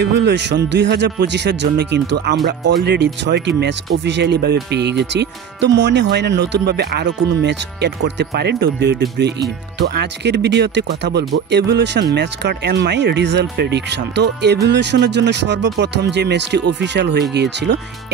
Evolution 2025-এর জন্য কিন্তু আমরা অলরেডি 6টি ম্যাচ অফিসিয়ালিভাবে পেয়ে গেছি। তো মনে হয় না নতুনভাবে আরও কোনো ম্যাচ অ্যাড করতে পারে WWE। তো আজকের ভিডিওতে কথা বলবো evolution match card and my result prediction. তো এভলিউশনের জন্য সর্বপ্রথম যে ম্যাচটি অফিসিয়াল হয়ে গিয়েছিল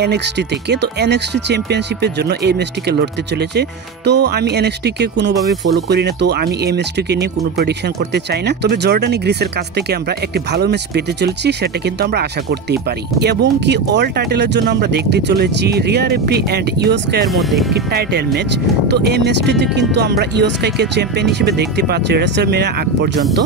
NXT থেকে, তো NXT চ্যাম্পিয়নশিপের জন্য এই ম্যাচটিকে লড়তে চলেছে। তো আমি NXT-কে কোনোভাবে ফলো করি না, তো আমি এই ম্যাচটিকে নিয়ে কোনো প্রেডিকশন করতে চাই না। তবে জর্ডানি গ্রিসের কাছ থেকে আমরা একটি ভালো ম্যাচ পেতে চলেছি, সেটা কিন্তু আমরা আশা করতেই পারি। এবং কি অল টাইটেলের জন্য আমরা দেখতে চলেছি রিয়া রিপ্লি অ্যান্ড ইয়ো স্কাইয়ের মধ্যে একটি টাইটেল ম্যাচ। তো এই ম্যাচটিতে কিন্তু আমরা ইয়ো স্কাইকে চ্যাম্পিয়ন হিসেবে দেখতে পাচ্ছি রেসলম্যানিয়া আগ পর্যন্ত।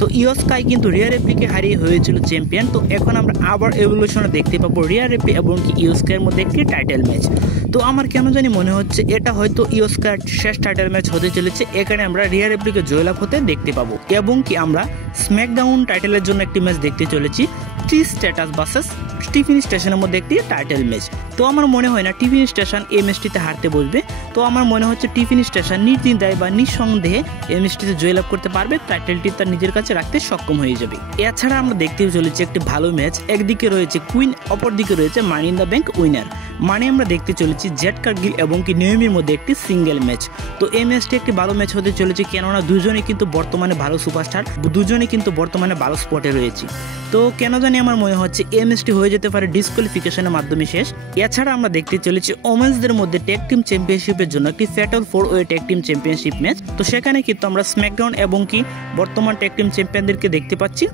তো ইয়ো স্কাই কিন্তু রিয়া রিপ্লিকে হারিয়ে হয়েছিল চ্যাম্পিয়ন। তো এখন আমরা আবার এভলিউশনে দেখতে পাবো রিয়া রিপ্লি এবং কি ইয়ো স্কাইয়ের মধ্যে একটি টাইটেল ম্যাচ। তো আমার কেন জানি মনে হচ্ছে এটা হয়তো ইয়ো স্কাইয়ের শেষ টাইটেল ম্যাচ হতে চলেছে। এখানে আমরা রিয়া রিপ্লিকে জয়লাভ হতে দেখতে পাবো। এবং কি আমরা স্ম্যাকডাউন টাইটেলের জন্য একটি ম্যাচ দেখতে চলেছি, ট্রিশ স্ট্র্যাটাস ভার্সেস টিফিন স্টেশনের মধ্যে একটি টাইটেল ম্যাচ। তো আমার মনে হয় না টিফিন স্টেশন এই ম্যাচটিতে হারতে বসবে। তো আমার মনে হচ্ছে টিফিন স্টেশন নির্দ্বিধায় বা নিঃসন্দেহে এই ম্যাচটিতে জয়লাভ করতে পারবে, টাইটেলটি তার নিজের কাছে রাখতে সক্ষম হয়ে যাবে। এছাড়া আমরা দেখতে চলেছি একটি ভালো ম্যাচ। একদিকে রয়েছে কুইন, অপরদিকে রয়েছে মানি ইন দ্য ব্যাংক উইনার। মানে আমরা দেখতে চলেছি জেড কার্গিল এবং কি নেওমির মধ্যে একটি সিঙ্গেল ম্যাচ। তো এই ম্যাচটি একটি ভালো ম্যাচ হতে চলেছে, কেননা দুজনে কিন্তু বর্তমানে ভালো সুপারস্টার, দুজনে কিন্তু বর্তমানে ভালো স্পটে রয়েছে। তো কেন জানি আমার মনে হচ্ছে এই ম্যাচটি হয়ে যেতে পারে ডিসকোয়ালিফিকেশনের মাধ্যমে শেষ। এছাড়া আমরা দেখতে চলেছি ওমেন্সদের মধ্যে ট্যাগ টিম চ্যাম্পিয়নশিপের জন্য একটি ফ্যাটাল 4-ওয়ে ট্যাগ টিম চ্যাম্পিয়নশিপ ম্যাচ। তো সেখানে কিন্তু আমরা স্ম্যাকডাউন এবং কি বর্তমান ট্যাগ টিম চ্যাম্পিয়নদেরকে দেখতে পাচ্ছি।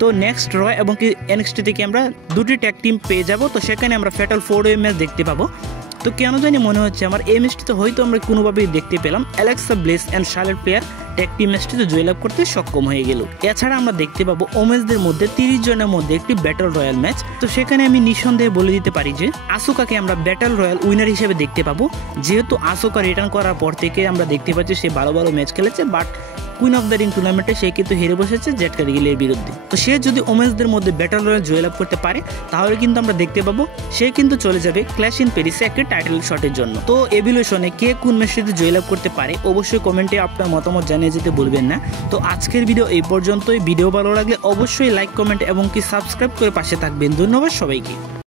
তো নেক্সট র এবং কি NXT থেকে আমরা দুটি ট্যাগ টিম পেয়ে যাব। তো সেখানে আমরা ফ্যাটাল 4-ওয়ে ম্যাচ দেখতে পাবো। তো কেন জানি মনে হচ্ছে আমার এই ম্যাচটিতে হয়তো আমরা কোনোভাবেই দেখতে পেলাম Alexa Bliss and Charlotte Flair tag team ম্যাচটিতে জয়লাভ করতে সক্ষম হয়ে গেল। এছাড়া আমরা দেখতে পাবো ওমেন্সদের মধ্যে 30 জনের মধ্যে একটি ব্যাটল রয়্যাল ম্যাচ। তো সেখানে আমি নিঃসন্দেহে বলে দিতে পারি যে আসুকাকে আমরা ব্যাটল রয়্যাল উইনার হিসেবে দেখতে পাবো। যেহেতু আসুকা রিটার্ন করার পর থেকে আমরা দেখতে পাচ্ছি সে ভালো ভালো ম্যাচ খেলেছে, but queen of the ring টুর্নামেন্টে সে কিন্তু হেরে বসেছে জেড কার্গিলের বিরুদ্ধে। তো সে যদি ওমেন্সদের মধ্যে ব্যাটল রয়্যাল জয়লাভ করতে পারে তাহলে কিন্তু আমরা দেখতে পাবো সে কিন্তু চলে যাবে ক্ল্যাশ ইন প্যারিসে একটি টাইটেল শটের জন্য। তো এভলিউশনে কে কোন ম্যাচটিতে জয়লাভ করতে পারে অবশ্যই কমেন্টে আপনার মতামত জানিয়ে যেতে ভুলবেন না। তো আজকের ভিডিও এই পর্যন্তই। ভিডিও ভালো লাগলে অবশ্যই লাইক, কমেন্ট এবং কি সাবস্ক্রাইব করে পাশে থাকবেন। ধন্যবাদ সবাইকে।